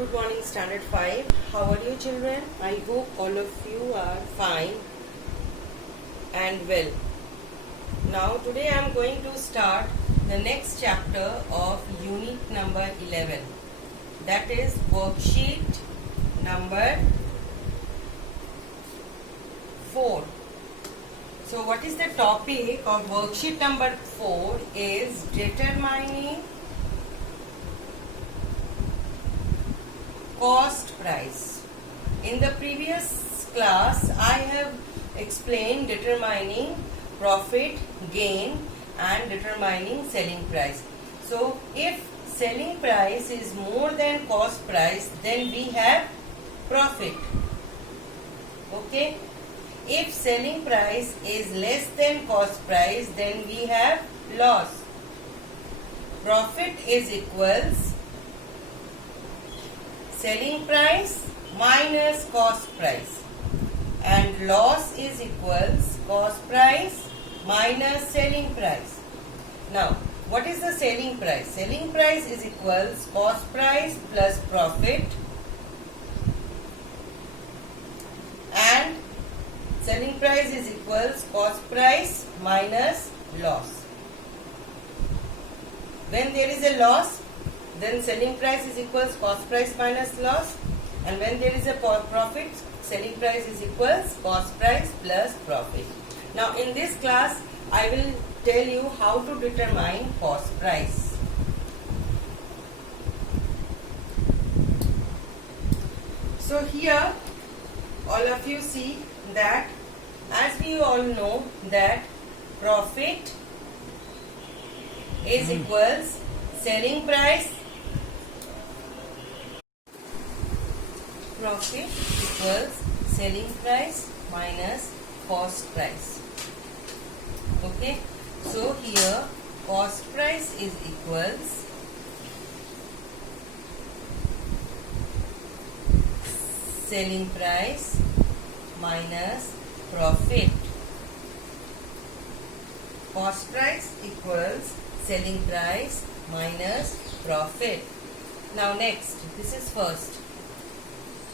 Good morning, Standard 5. How are you, children? I hope all of you are fine and well. Now, today I am going to start the next chapter of unit number 11. That is worksheet number 4. So, what is the topic of worksheet number 4 is determining cost price. In the previous class, I have explained determining profit, gain and determining selling price. So, if selling price is more than cost price, then we have profit. Okay. If selling price is less than cost price, then we have loss. Profit is equals selling price minus cost price, and loss is equals cost price minus selling price. Now, what is the selling price? Selling price is equals cost price plus profit, and selling price is equals cost price minus loss. When there is a loss, then selling price is equals cost price minus loss, and when there is a profit, selling price is equals cost price plus profit. Now in this class I will tell you how to determine cost price. So here all of you see that, as we all know, that profit is equals selling price, profit equals selling price minus cost price. Okay, so here cost price is equals selling price minus profit. Cost price equals selling price minus profit. Now next, this is first.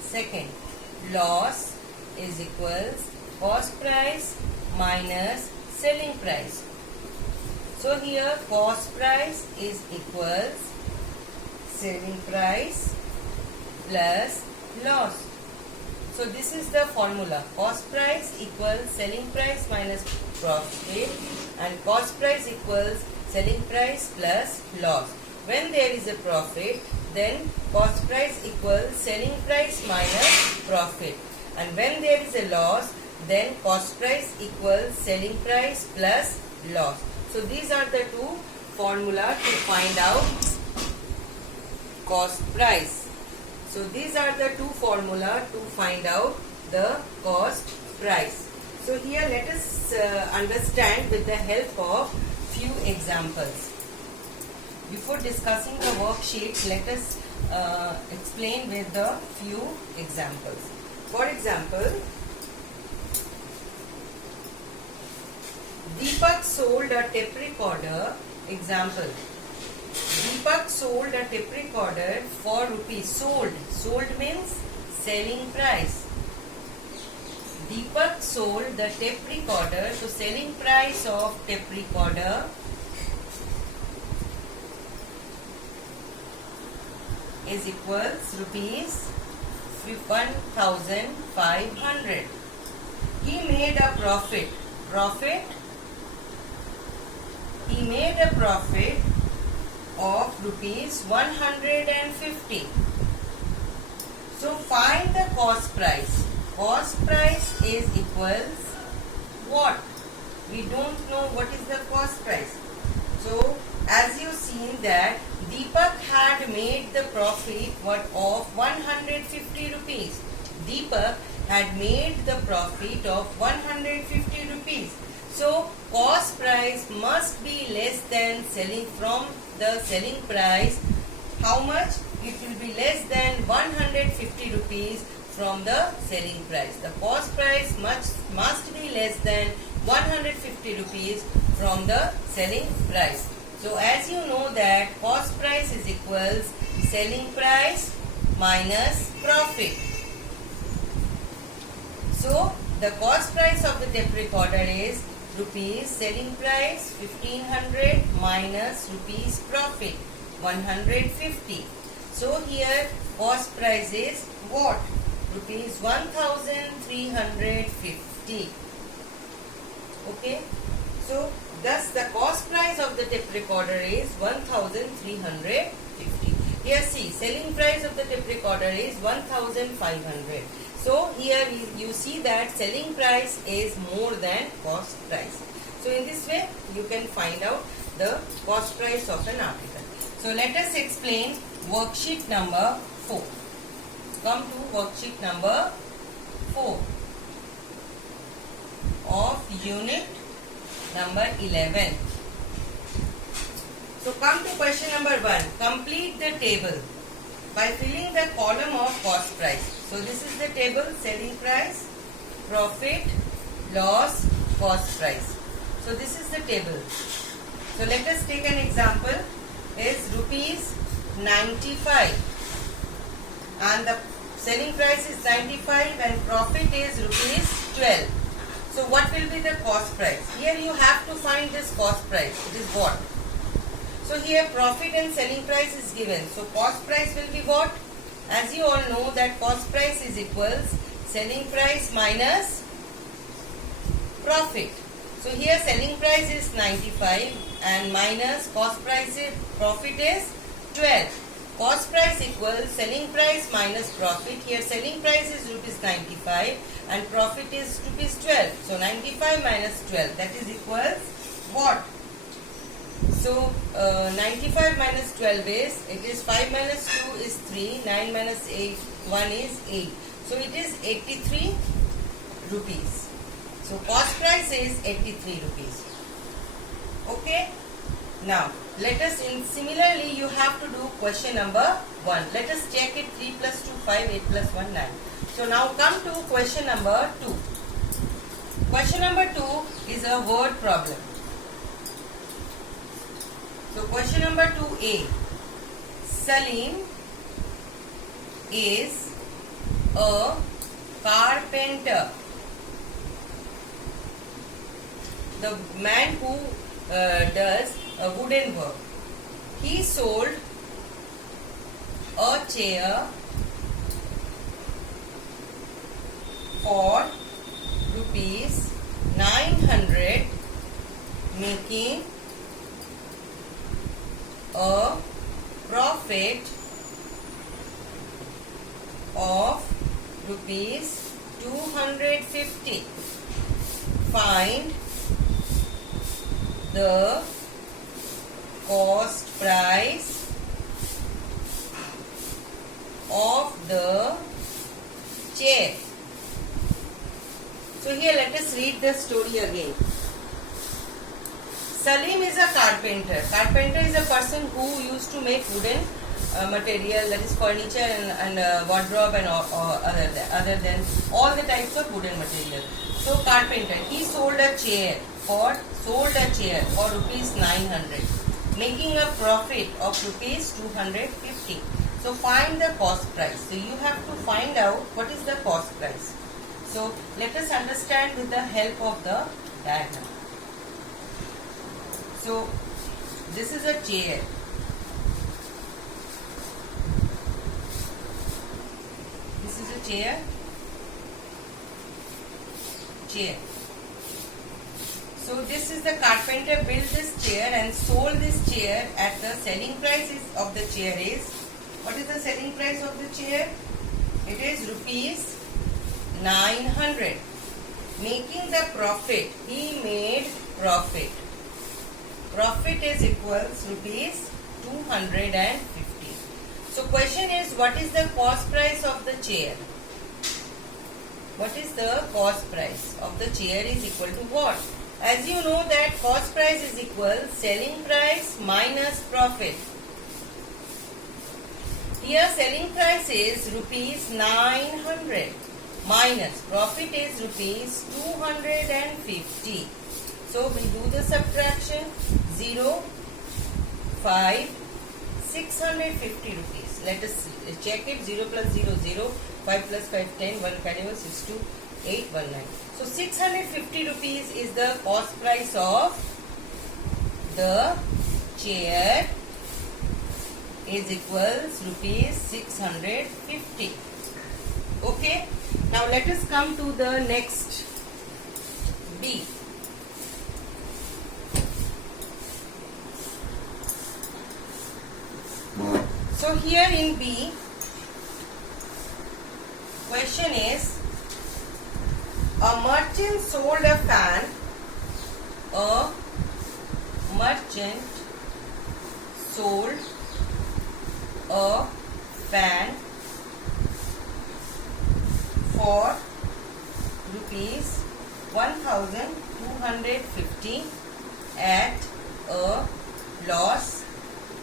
Second, loss is equals cost price minus selling price. So here cost price is equals selling price plus loss. So this is the formula. Cost price equals selling price minus profit, and cost price equals selling price plus loss. When there is a profit, then cost price equals selling price minus profit, and when there is a loss, then cost price equals selling price plus loss. So these are the two formula to find out cost price. So these are the two formula to find out the cost price. So here let us understand with the help of few examples. Before discussing the worksheet, let us explain with the few examples. For example, Deepak sold a tape recorder. Example, Deepak sold a tape recorder for rupees. Sold means selling price. Deepak sold the tape recorder, so selling price of tape recorder is equals rupees 1,500. He made a profit. He made a profit of rupees 150. So find the cost price. Cost price is equals what? We don't know what is the cost price. So as you seen that Deepak had made the profit of 150 rupees. Deepak had made the profit of 150 rupees. So cost price must be less than selling from the selling price. How much? It will be less than 150 rupees from the selling price. The cost price must be less than 150 rupees from the selling price. So as you know that cost price is equals selling price minus profit. So the cost price of the tape recorder is rupees selling price 1500 minus rupees profit 150. So here cost price is what? Rupees 1350. Okay. So thus the cost price of the tape recorder is 1350. Here see, selling price of the tape recorder is 1500. So here you see that selling price is more than cost price. So in this way you can find out the cost price of an article. So let us explain worksheet number 4. Come to worksheet number 4 of unit number 11. So come to question number 1. Complete the table by filling the column of cost price. So this is the table: selling price, profit, loss, cost price. So this is the table. So let us take an example. Is rupees 95 and the selling price is 95 and profit is rupees 12. So what will be the cost price? Here you have to find this cost price. It is what? So here profit and selling price is given. So cost price will be what? As you all know that cost price is equals selling price minus profit. So here selling price is 95 and minus cost price is profit is 12. Cost price equals selling price minus profit. Here selling price is rupees 95 and profit is rupees 12. So 95 minus 12, that is equals what? So 95 minus 12 is, it is 5 minus 2 is 3, 9 minus 8, 1 is 8. So it is 83 rupees. So cost price is 83 rupees. Okay. Now let us similarly you have to do question number 1. Let us check it. 3 plus 2 5, 8 plus 1 9. So now come to question number 2. Question number 2 is a word problem. So question number 2a. Salim is a carpenter. The man who does wooden work. He sold a chair for rupees 900, making a profit of rupees 250. Find the cost price of the chair. So here let us read the story again. Salim is a carpenter. Carpenter is a person who used to make wooden material, that is furniture and wardrobe and other than all the types of wooden material. So carpenter, he sold a chair for rupees 900, making a profit of rupees 250. So find the cost price. So you have to find out what is the cost price. So let us understand with the help of the diagram. So this is a chair. This is a chair. So this is the carpenter built this chair and sold this chair at the selling price of the chair is, what is the selling price of the chair? It is rupees 900. Making the profit, he made profit. Profit is equals rupees 250. So question is, what is the cost price of the chair? What is the cost price of the chair is equal to what? As you know that cost price is equal selling price minus profit. Here selling price is rupees 900 minus profit is rupees 250. So we do the subtraction. 0, 5, 650 rupees. let us check it. 0 plus 0, 0. 5 plus 5, 10. 1 carry over 6, 2, 8, 1, 9. So 650 rupees is the cost price of the chair is equals rupees 650. Okay. Now let us come to the next B. So here in B, question is, a merchant sold a fan. A merchant sold a fan for rupees 1250 at a loss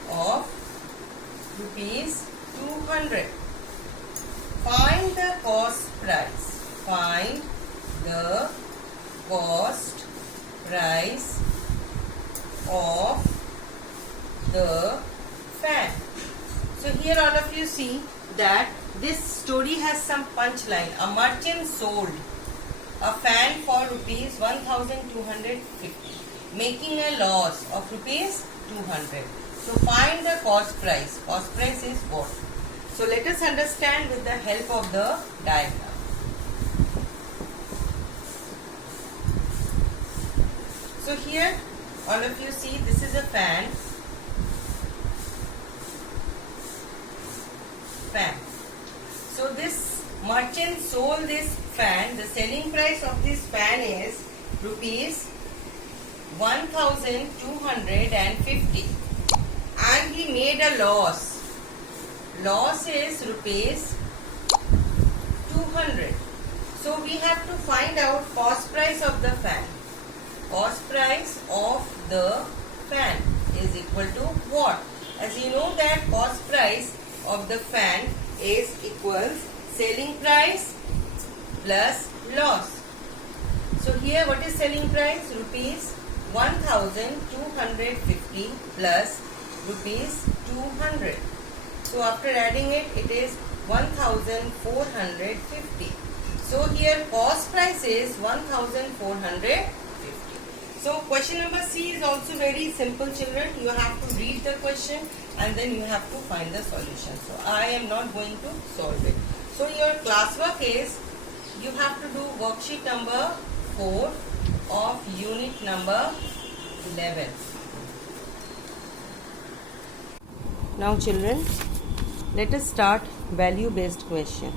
of rupees 200. Find the cost price. Find the cost price of the fan. So here all of you see that this story has some punchline. A merchant sold a fan for rupees 1250, making a loss of rupees 200. So find the cost price. Cost price is what? So let us understand with the help of the diagram. So here all of you see this is a fan. So this merchant sold this fan. The selling price of this fan is rupees 1250 and he made a loss. Loss is rupees 200. So we have to find out cost price of the fan. Cost price of the fan is equal to what? As you know that cost price of the fan is equals selling price plus loss. So here what is selling price? Rupees 1250 plus rupees 200. So after adding it, it is 1450. So here cost price is 1450. So question number C is also very simple, children. You have to read the question and then you have to find the solution. So I am not going to solve it. So your classwork is, you have to do worksheet number 4 of unit number 11. Now children, let us start value based question.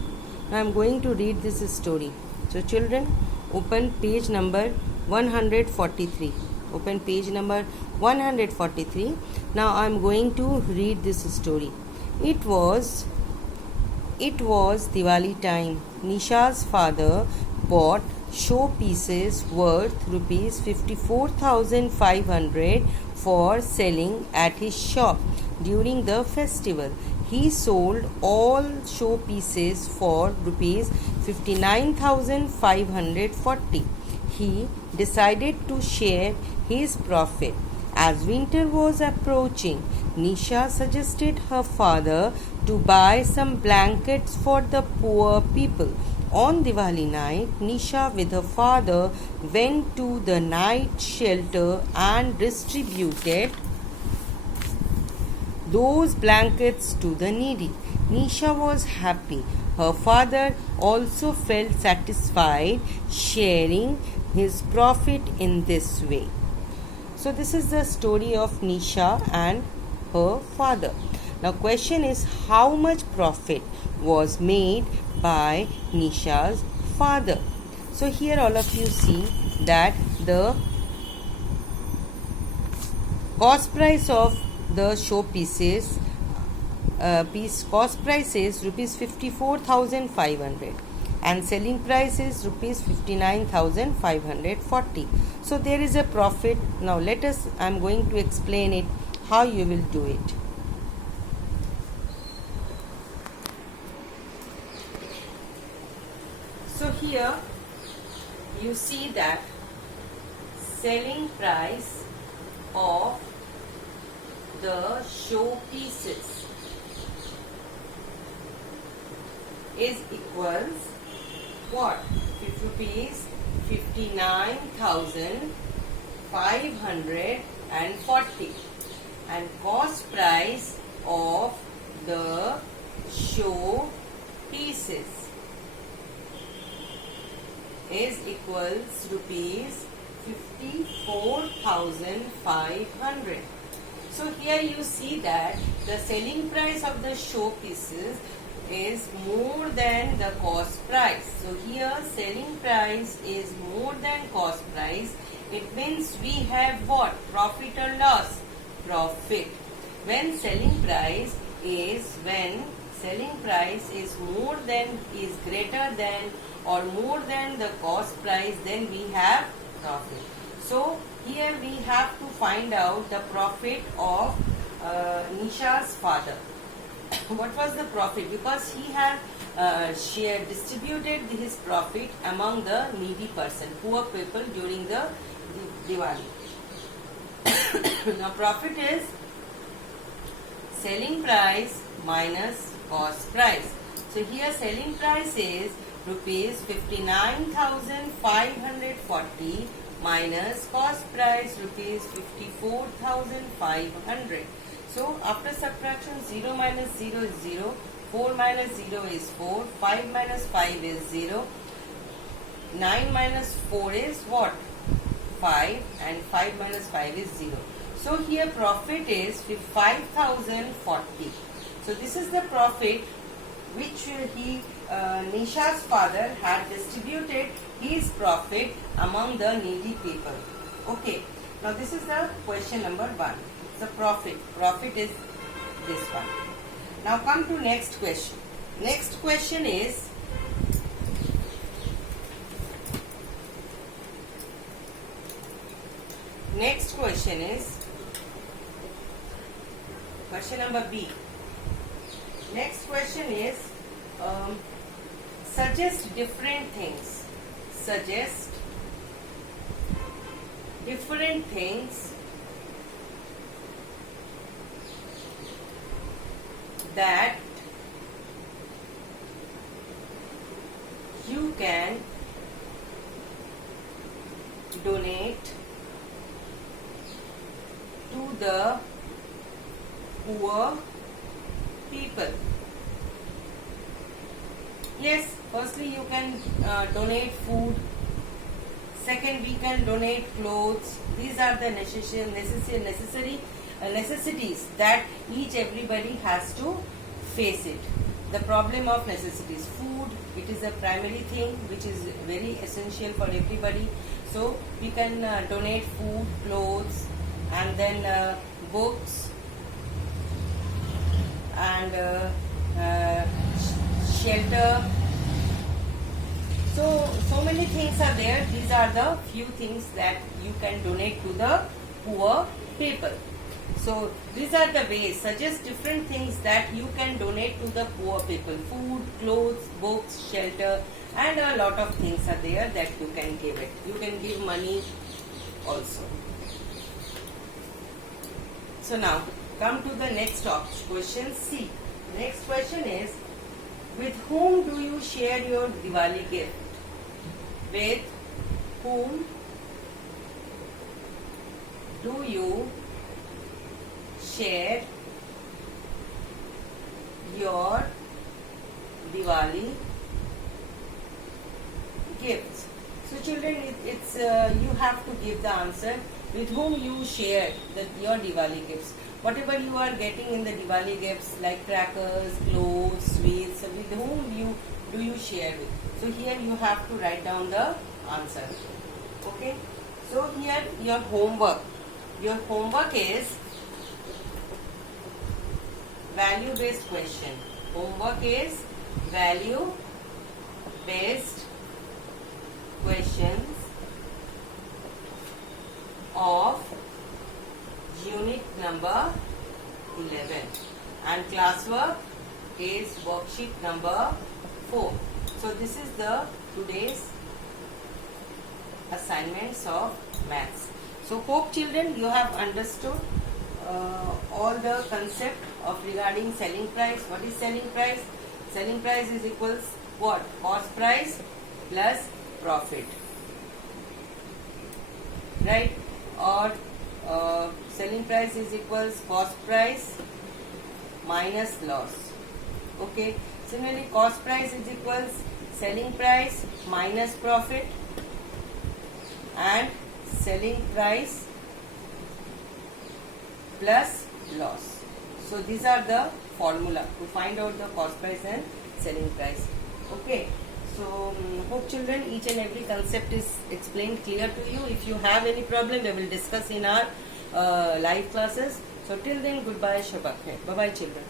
Now I am going to read this story. So children, open page number 143. Open page number 143. Now I am going to read this story. It was Diwali time. Nisha's father bought showpieces worth rupees 54,500 for selling at his shop during the festival. He sold all showpieces for rupees 59,540. He decided to share his profit. As winter was approaching, Nisha suggested her father to buy some blankets for the poor people. On Diwali night, Nisha with her father went to the night shelter and distributed those blankets to the needy. Nisha was happy. Her father also felt satisfied sharing his profit in this way. So this is the story of Nisha and her father. Now question is, how much profit was made by Nisha's father? So here all of you see that the cost price of the showpieces cost price is rupees 54,500 and selling price is rupees 59,540. So there is a profit. Now let us, I am going to explain it how you will do it. So here you see that selling price of the showpieces is equals what? Rupees 59,540, and cost price of the show pieces is equals rupees 54,500. So here you see that the selling price of the show pieces is more than the cost price. So here selling price is more than cost price. It means we have what? Profit or loss? Profit. When selling price is more than, is greater than or more than the cost price, then we have profit. So here we have to find out the profit of Nisha's father. What was the profit? Because he had distributed his profit among the needy person, poor people during the Diwali. Now profit is selling price minus cost price. So here selling price is rupees 59,540 minus cost price rupees 54,500. So after subtraction, 0 minus 0 is 0, 4 minus 0 is 4, 5 minus 5 is 0, 9 minus 4 is what? 5, and 5 minus 5 is 0. So here profit is 5,040. So this is the profit which Nisha's father had distributed his profit among the needy people. Okay, now this is the question number 1. The profit is this one. Now come to next question. Next question is question number B. Next question is suggest different things. Suggest different things that you can donate to the poor people. Yes, firstly you can donate food. Second, we can donate clothes. These are the necessities that everybody has to face it. The problem of necessities. Food, it is a primary thing which is very essential for everybody. So we can donate food, clothes, and then books and shelter. So many things are there. These are the few things that you can donate to the poor people. So these are the ways. Suggest different things that you can donate to the poor people. Food, clothes, books, shelter, and a lot of things are there that you can give it. You can give money also. So now come to the next question C. Next question is, with whom do you share your Diwali gift? With whom do you share your Diwali gifts? So children, it's you have to give the answer. With whom you share your Diwali gifts. Whatever you are getting in the Diwali gifts like crackers, clothes, sweets, with whom do you share with? So here you have to write down the answer. Okay. So here your homework. Your homework is value-based question. Homework is value-based questions of unit number 11, and classwork is worksheet number 4. So this is the today's assignments of maths. So hope children you have understood all the concept of regarding selling price. What is selling price? selling price is equals what? Cost price plus profit, right? Or selling price is equals cost price minus loss. Okay. Similarly, cost price is equals selling price minus profit and selling price plus loss. So these are the formula to find out the cost price and selling price. Okay. So hope children each and every concept is explained clear to you. If you have any problem, we will discuss in our live classes. So till then, goodbye, Shabak. Bye bye children.